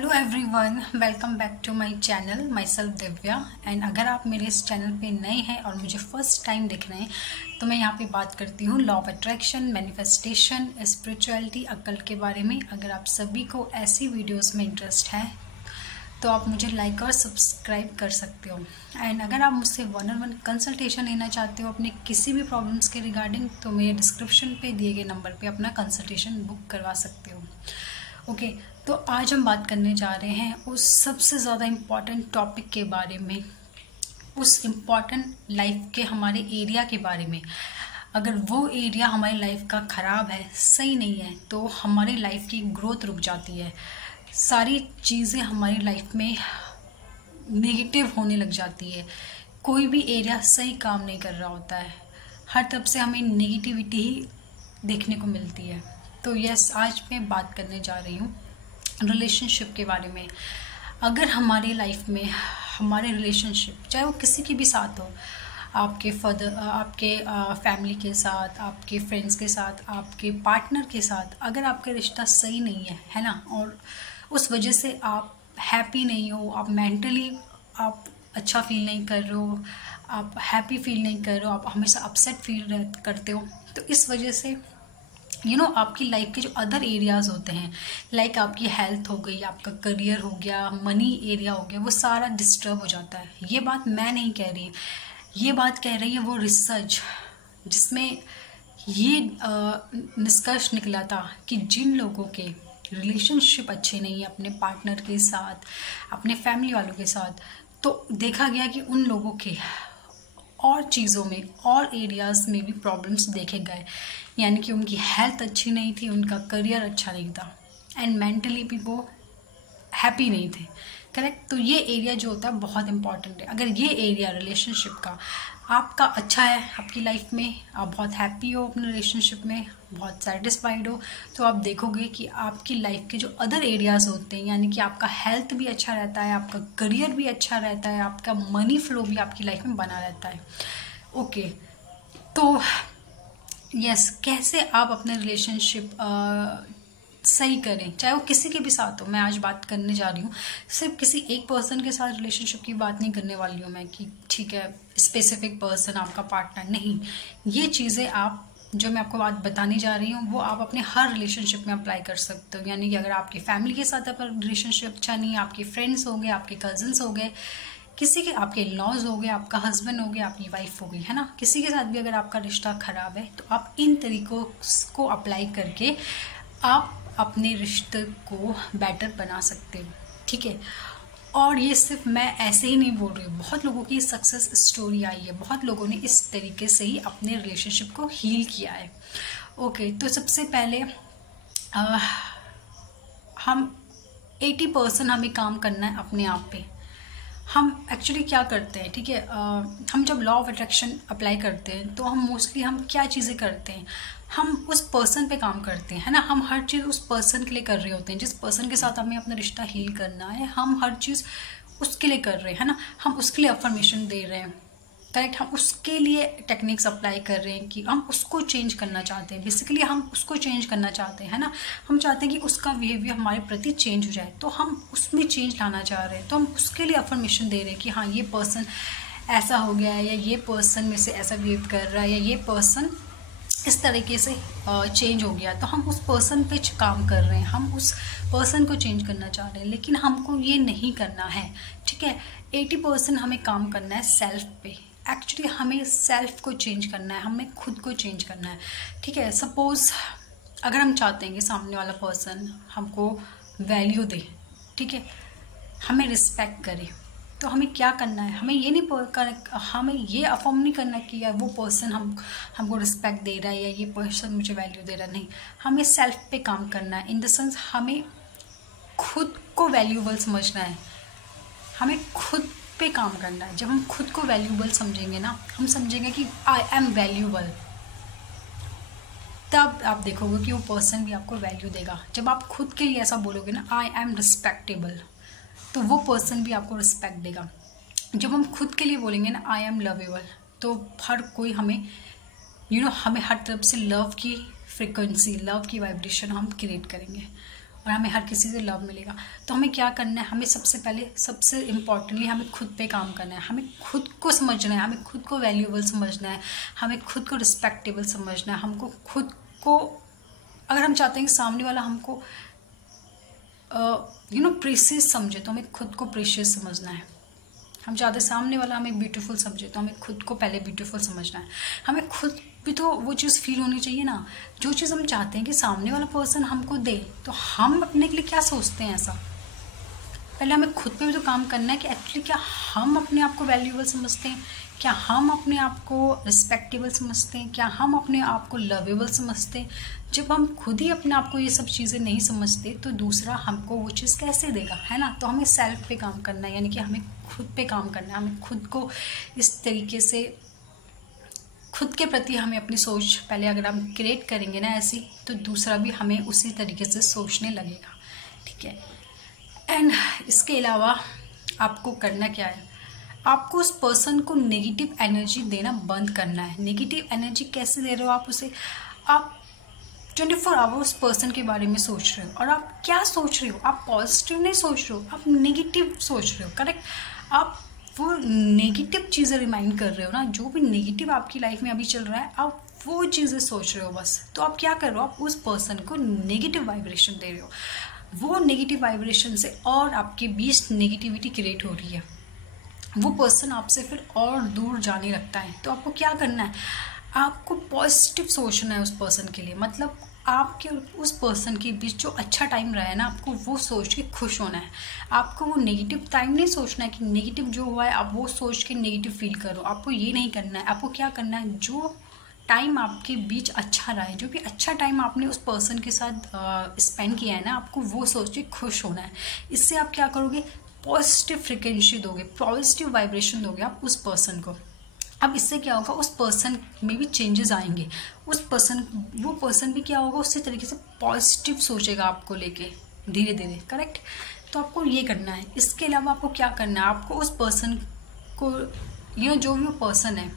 Hello everyone, welcome back to my channel. Myself Divya. And अगर आप मेरे इस चैनल पे नए हैं और मुझे फर्स्ट टाइम देख रहे हैं तो मैं यहाँ पे बात करती हूँ law of attraction, manifestation, spirituality, अक्ल के बारे में। अगर आप सभी को ऐसी वीडियोस में इंटरेस्ट है तो आप मुझे लाइक और सब्सक्राइब कर सकते हो। एंड अगर आप मुझसे 1-on-1 कंसल्टेशन लेना चाहते हो अपने किसी भी प्रॉब्लम्स के रिगार्डिंग तो मेरे डिस्क्रिप्शन पे दिए गए नंबर पे अपना कंसल्टेशन बुक करवा सकते हो। ओके, तो आज हम बात करने जा रहे हैं उस सबसे ज़्यादा इम्पॉर्टेंट टॉपिक के बारे में, उस इम्पॉर्टेंट लाइफ के हमारे एरिया के बारे में। अगर वो एरिया हमारी लाइफ का ख़राब है, सही नहीं है, तो हमारी लाइफ की ग्रोथ रुक जाती है। सारी चीज़ें हमारी लाइफ में नेगेटिव होने लग जाती है। कोई भी एरिया सही काम नहीं कर रहा होता है, हर तरफ से हमें नेगेटिविटी ही देखने को मिलती है। तो यस, आज मैं बात करने जा रही हूँ रिलेशनशिप के बारे में। अगर हमारी लाइफ में हमारे रिलेशनशिप, चाहे वो किसी के भी साथ हो, आपके आपके फैमिली के साथ, आपके फ्रेंड्स के साथ, आपके पार्टनर के साथ, अगर आपका रिश्ता सही नहीं है ना, और उस वजह से आप हैप्पी नहीं हो, आप मेंटली आप अच्छा फील नहीं कर रहे हो, आप हैप्पी फील नहीं कर रहे हो, आप हमेशा अपसेट फील करते हो, तो इस वजह से आपकी लाइफ के जो अदर एरियाज होते हैं, लाइक आपकी हेल्थ हो गई, आपका करियर हो गया, मनी एरिया हो गया, वो सारा डिस्टर्ब हो जाता है। ये बात मैं नहीं कह रही, ये बात कह रही है वो रिसर्च, जिसमें ये निष्कर्ष निकला था कि जिन लोगों के रिलेशनशिप अच्छे नहीं है अपने पार्टनर के साथ, अपने फैमिली वालों के साथ, तो देखा गया कि उन लोगों के और चीज़ों में और एरियाज़ में भी प्रॉब्लम्स देखे गए। यानी कि उनकी हेल्थ अच्छी नहीं थी, उनका करियर अच्छा नहीं था, एंड मेंटली भी वो हैप्पी नहीं थे। करेक्ट। तो ये एरिया जो होता है बहुत इंपॉर्टेंट है। अगर ये एरिया रिलेशनशिप का आपका अच्छा है, आपकी लाइफ में आप बहुत हैप्पी हो अपने रिलेशनशिप में, बहुत सेटिस्फाइड हो, तो आप देखोगे कि आपकी लाइफ के जो अदर एरियाज़ होते हैं, यानी कि आपका हेल्थ भी अच्छा रहता है, आपका करियर भी अच्छा रहता है, आपका मनी फ्लो भी आपकी लाइफ में बना रहता है। ओके, तो यस, कैसे आप अपने रिलेशनशिप सही करें, चाहे वो किसी के भी साथ हो। मैं आज बात करने जा रही हूँ सिर्फ किसी एक पर्सन के साथ रिलेशनशिप की बात नहीं करने वाली हूँ मैं कि ठीक है स्पेसिफिक पर्सन आपका पार्टनर, नहीं। ये चीज़ें आप जो मैं आपको बात बताने जा रही हूँ वो आप अपने हर रिलेशनशिप में अप्लाई कर सकते हो। यानी कि अगर आपकी फैमिली के साथ आपका रिलेशनशिप अच्छा नहीं है, आपके फ्रेंड्स हो गए, आपके कजन्स हो गए, किसी के आपके लॉज हो गए, आपका हस्बैंड हो गया, आपकी वाइफ हो गई, है ना, किसी के साथ भी अगर आपका रिश्ता खराब है तो आप इन तरीकों को अप्लाई करके आप अपने रिश्ते को बेटर बना सकते हो। ठीक है। और ये सिर्फ मैं ऐसे ही नहीं बोल रही हूँ, बहुत लोगों की सक्सेस स्टोरी आई है, बहुत लोगों ने इस तरीके से ही अपने रिलेशनशिप को हील किया है। ओके, तो सबसे पहले हम 80% हमें काम करना है अपने आप पे। हम एक्चुअली क्या करते हैं, ठीक है, हम जब लॉ ऑफ अट्रैक्शन अप्लाई करते हैं तो हम मोस्टली हम क्या चीज़ें करते हैं, हम उस पर्सन पे काम करते हैं, है ना। हम हर चीज़ उस पर्सन के लिए कर रहे होते हैं, जिस पर्सन के साथ हमें अपना रिश्ता हील करना है, हम हर चीज़ उसके लिए कर रहे हैं, है ना। हम उसके लिए अफर्मेशन दे रहे हैं, करेक्ट। हम उसके लिए टेक्निक्स अप्लाई कर रहे हैं कि हम उसको चेंज करना चाहते हैं, बेसिकली हम उसको चेंज करना चाहते हैं, है ना। हम चाहते हैं कि उसका बिहेवियर हमारे प्रति चेंज हो जाए, तो हम उसमें चेंज लाना चाह रहे हैं, तो हम उसके लिए अफर्मेशन दे रहे हैं कि हाँ ये पर्सन ऐसा हो गया है, या ये पर्सन में से ऐसा बिहेव कर रहा है, या ये पर्सन इस तरीके से चेंज हो गया, तो हम उस पर्सन पे काम कर रहे हैं, हम उस पर्सन को चेंज करना चाह रहे हैं। लेकिन हमको ये नहीं करना है, ठीक है। 80% हमें काम करना है सेल्फ पे। एक्चुअली हमें सेल्फ को चेंज करना है, हमें खुद को चेंज करना है, ठीक है। सपोज अगर हम चाहते हैं कि सामने वाला पर्सन हमको वैल्यू दे, ठीक है, हमें रिस्पेक्ट करे, तो हमें क्या करना है, हमें ये नहीं हमें ये अफर्म नहीं करना कि यार वो पर्सन हमको रिस्पेक्ट दे रहा है या ये पर्सन मुझे वैल्यू दे रहा है, नहीं। हमें सेल्फ पे काम करना है, इन द सेंस हमें खुद को वैल्यूबल समझना है, हमें खुद पे काम करना है। जब हम खुद को वैल्यूबल समझेंगे ना, हम समझेंगे कि आई एम वैल्यूबल, तब आप देखोगे कि वो पर्सन भी आपको वैल्यू देगा। जब आप खुद के लिए ऐसा बोलोगे ना, आई एम रिस्पेक्टेबल, तो वो पर्सन भी आपको रिस्पेक्ट देगा। जब हम खुद के लिए बोलेंगे ना, आई एम लवेबल, तो हर कोई हमें हमें हर तरफ से लव की फ्रिक्वेंसी, लव की वाइब्रेशन हम क्रिएट करेंगे। और हमें हर किसी से लव मिलेगा। तो हमें क्या करना है, हमें सबसे पहले सबसे इम्पॉर्टेंटली हमें खुद पे काम करना है, हमें खुद को समझना है, हमें खुद को वैल्यूएबल समझना है, हमें खुद को रिस्पेक्टेबल समझना है। हमको खुद को, अगर हम चाहते हैं कि सामने वाला हमको प्रीशियस समझे, तो हमें खुद को प्रीशियस समझना है। हम चाहते हैं सामने वाला हमें ब्यूटीफुल समझे, तो हमें खुद को पहले ब्यूटीफुल समझना है। हमें खुद भी तो वो चीज़ फील होनी चाहिए ना, जो चीज़ हम चाहते हैं कि सामने वाला पर्सन हमको दे, तो हम अपने के लिए क्या सोचते हैं ऐसा। पहले हमें खुद पे भी तो काम करना है कि एक्चुअली क्या हम अपने आप को वैल्यूएबल समझते हैं, क्या हम अपने आप को रिस्पेक्टेबल समझते हैं, क्या हम अपने आप को लवेबल समझते हैं। जब हम खुद ही अपने आप को ये सब चीज़ें नहीं समझते तो दूसरा हमको वो चीज़ कैसे देगा, है ना। तो हमें सेल्फ पे काम करना है, यानी कि हमें खुद पे काम करना है। हमें खुद को इस तरीके से, खुद के प्रति हमें अपनी सोच पहले अगर हम क्रिएट करेंगे ना ऐसी, तो दूसरा भी हमें उसी तरीके से सोचने लगेगा, ठीक है। एंड इसके अलावा आपको करना क्या है, आपको उस पर्सन को नेगेटिव एनर्जी देना बंद करना है। नेगेटिव एनर्जी कैसे दे रहे हो आप उसे, आप 24 आवर उस पर्सन के बारे में सोच रहे हो, और आप क्या सोच रहे हो, आप पॉजिटिव नहीं सोच रहे हो, आप नेगेटिव सोच रहे हो, करेक्ट। आप वो नेगेटिव चीज़ें रिमाइंड कर रहे हो ना, जो भी नेगेटिव आपकी लाइफ में अभी चल रहा है, आप वो चीज़ें सोच रहे हो बस। तो आप क्या कर रहे हो, आप उस पर्सन को नेगेटिव वाइब्रेशन दे रहे हो। वो नेगेटिव वाइब्रेशन से और आपके बीच नेगेटिविटी क्रिएट हो रही है, वो पर्सन आपसे फिर और दूर जाने लगता है। तो आपको क्या करना है, आपको पॉजिटिव सोचना है उस पर्सन के लिए। मतलब आपके उस पर्सन के बीच जो अच्छा टाइम रहा है ना, आपको वो सोच के खुश होना है। आपको वो नेगेटिव टाइम नहीं सोचना है कि नेगेटिव जो हुआ है आप वो सोच के नेगेटिव फील करो, आपको ये नहीं करना है। आपको क्या करना है, जो टाइम आपके बीच अच्छा रहा है, जो भी अच्छा टाइम आपने उस पर्सन के साथ स्पेंड किया है ना, आपको वो सोच के खुश होना है। इससे आप क्या करोगे, पॉजिटिव फ्रिक्वेंसी दोगे, पॉजिटिव वाइब्रेशन दोगे आप उस पर्सन को। अब इससे क्या होगा, उस पर्सन में भी चेंजेस आएंगे। वो पर्सन भी क्या होगा, उसी तरीके से पॉजिटिव सोचेगा आपको लेके धीरे धीरे, करेक्ट। तो आपको ये करना है। इसके अलावा आपको क्या करना है, आपको उस पर्सन को, जो भी वो पर्सन है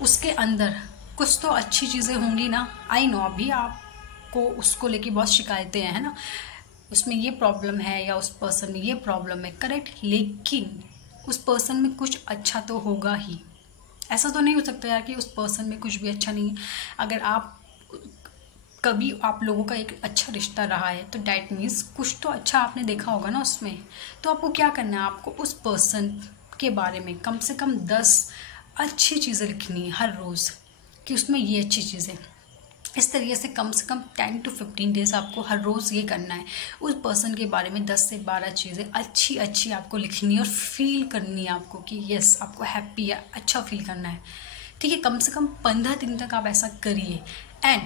उसके अंदर कुछ तो अच्छी चीज़ें होंगी ना। आई नो अभी आपको उसको लेके बहुत शिकायतें हैं, है ना, उसमें ये प्रॉब्लम है या उस पर्सन में ये प्रॉब्लम है, करेक्ट। लेकिन उस पर्सन में कुछ अच्छा तो होगा ही। ऐसा तो नहीं हो सकता यार कि उस पर्सन में कुछ भी अच्छा नहीं है। अगर कभी आप लोगों का एक अच्छा रिश्ता रहा है तो डैट मीन्स कुछ तो अच्छा आपने देखा होगा ना उसमें। तो आपको क्या करना है, आपको उस पर्सन के बारे में कम से कम 10 अच्छी चीज़ें लिखनी है हर रोज़, कि उसमें ये अच्छी चीज़ें। इस तरीके से कम 10 to 15 डेज आपको हर रोज़ ये करना है। उस पर्सन के बारे में 10 से 12 चीज़ें अच्छी अच्छी आपको लिखनी है और फील करनी है आपको कि यस आपको हैप्पी है, अच्छा फील करना है, ठीक है। कम से कम 15 दिन तक आप ऐसा करिए। एंड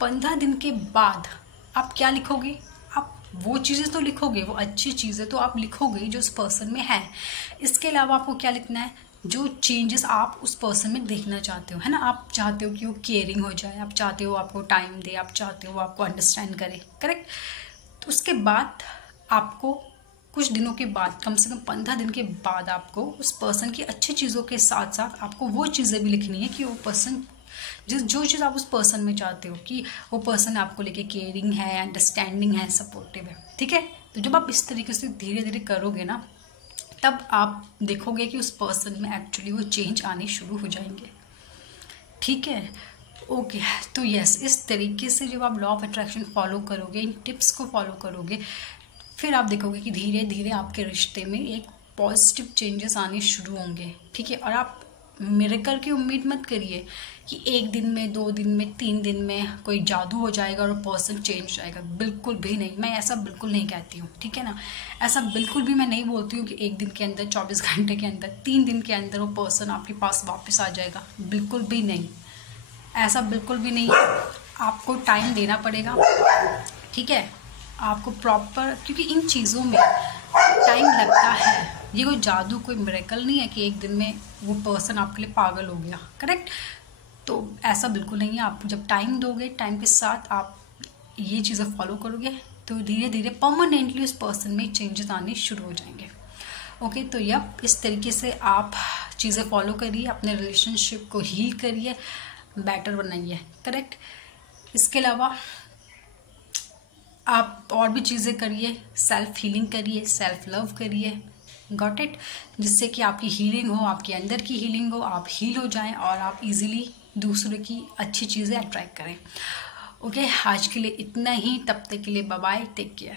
15 दिन के बाद आप क्या लिखोगे, आप वो चीज़ें तो लिखोगे, वो अच्छी चीज़ें तो आप लिखोगे जो उस पर्सन में है। इसके अलावा आपको क्या लिखना है, जो चेंजेस आप उस पर्सन में देखना चाहते हो, है ना। आप चाहते हो कि वो केयरिंग हो जाए, आप चाहते हो आपको टाइम दे, आप चाहते हो आपको अंडरस्टैंड करे, करेक्ट। तो उसके बाद आपको कुछ दिनों के बाद, कम से कम 15 दिन के बाद, आपको उस पर्सन की अच्छी चीज़ों के साथ साथ आपको वो चीज़ें भी लिखनी है कि वो पर्सन जो चीज़ आप उस पर्सन में चाहते हो कि वो पर्सन आपको लेके केयरिंग है, अंडरस्टैंडिंग है, सपोर्टिव है, ठीक है। तो जब आप इस तरीके से धीरे धीरे करोगे ना, तब आप देखोगे कि उस पर्सन में एक्चुअली वो चेंज आने शुरू हो जाएंगे, ठीक है। ओके, तो यस, इस तरीके से जब आप लॉ ऑफ अट्रैक्शन फॉलो करोगे, इन टिप्स को फॉलो करोगे, फिर आप देखोगे कि धीरे धीरे आपके रिश्ते में एक पॉजिटिव चेंजेस आने शुरू होंगे, ठीक है। और आप मिरेकल की उम्मीद मत करिए कि 1 दिन में, 2 दिन में, 3 दिन में कोई जादू हो जाएगा और पर्सन चेंज हो जाएगा, बिल्कुल भी नहीं। मैं ऐसा बिल्कुल नहीं कहती हूँ, ठीक है ना। ऐसा बिल्कुल भी मैं नहीं बोलती हूँ कि 1 दिन के अंदर, 24 घंटे के अंदर, 3 दिन के अंदर वो पर्सन आपके पास वापस आ जाएगा, बिल्कुल भी नहीं, ऐसा बिल्कुल भी नहीं। आपको टाइम देना पड़ेगा, ठीक है, आपको प्रॉपर, क्योंकि इन चीज़ों में टाइम लगता है। ये कोई जादू, कोई मिरेकल नहीं है कि 1 दिन में वो पर्सन आपके लिए पागल हो गया, करेक्ट। तो ऐसा बिल्कुल नहीं है। आप जब टाइम दोगे, टाइम के साथ आप ये चीज़ें फॉलो करोगे, तो धीरे धीरे परमानेंटली उस पर्सन में चेंजेस आने शुरू हो जाएंगे। ओके, तो यप, इस तरीके से आप चीज़ें फॉलो करिए, अपने रिलेशनशिप को हील करिए, बेटर बनाइए, करेक्ट। इसके अलावा आप और भी चीज़ें करिए, सेल्फ हीलिंग करिए, सेल्फ लव करिए, गॉट इट, जिससे कि आपकी हीलिंग हो, आपके अंदर की हीलिंग हो, आप हील हो जाएं और आप इजीली दूसरों की अच्छी चीज़ें अट्रैक्ट करें। ओके, आज के लिए इतना ही, तब तक के लिए बाय बाय, टेक केयर।